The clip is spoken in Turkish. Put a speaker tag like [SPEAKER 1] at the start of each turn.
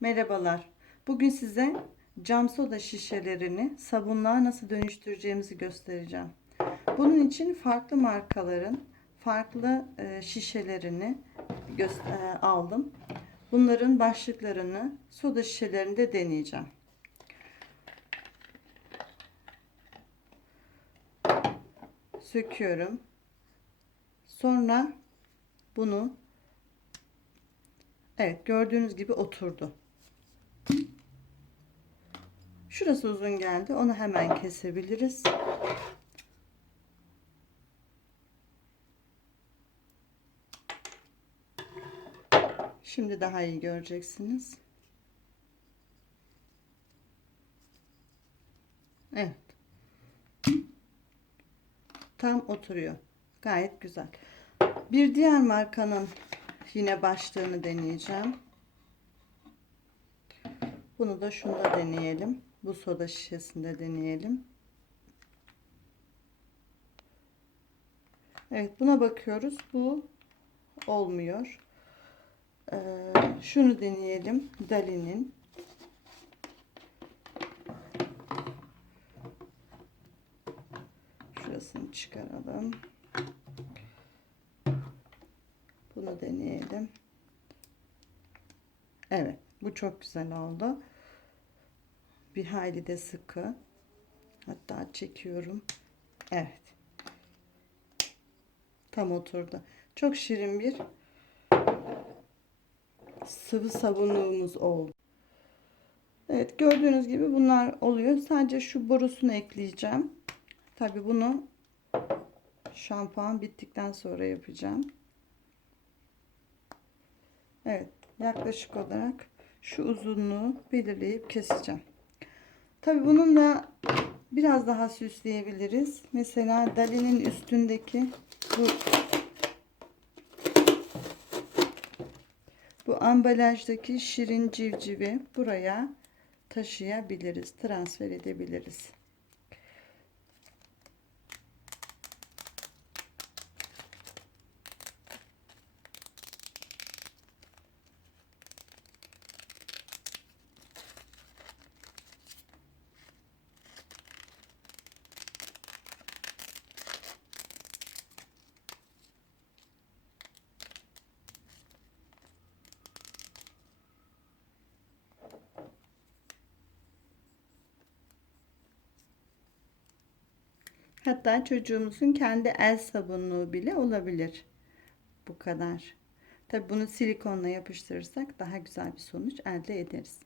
[SPEAKER 1] Merhabalar. Bugün size cam soda şişelerini sabunluğa nasıl dönüştüreceğimizi göstereceğim. Bunun için farklı markaların farklı e, şişelerini e, aldım. Bunların başlıklarını soda şişelerinde deneyeceğim. Söküyorum. Sonra bunu Evet gördüğünüz gibi oturdu. Şurası uzun geldi. Onu hemen kesebiliriz. Şimdi daha iyi göreceksiniz. Evet. Tam oturuyor. Gayet güzel. Bir diğer markanın yine başlığını deneyeceğim. Bunu da şunda deneyelim. Bu soda şişesinde deneyelim. Evet buna bakıyoruz. Bu olmuyor. Ee, şunu deneyelim. Dali'nin. Şurasını çıkaralım. Bunu deneyelim. Evet. Bu çok güzel oldu. Bir hayli de sıkı. Hatta çekiyorum. Evet. Tam oturdu. Çok şirin bir sıvı sabunluğumuz oldu. Evet gördüğünüz gibi bunlar oluyor. Sadece şu borusunu ekleyeceğim. Tabi bunu şampuan bittikten sonra yapacağım. Evet yaklaşık olarak şu uzunluğu belirleyip keseceğim. Tabi bununla biraz daha süsleyebiliriz. Mesela Dali'nin üstündeki bu bu ambalajdaki şirin civcivi buraya taşıyabiliriz, transfer edebiliriz. Hatta çocuğumuzun kendi el sabunluğu bile olabilir. Bu kadar. Tabi bunu silikonla yapıştırırsak daha güzel bir sonuç elde ederiz.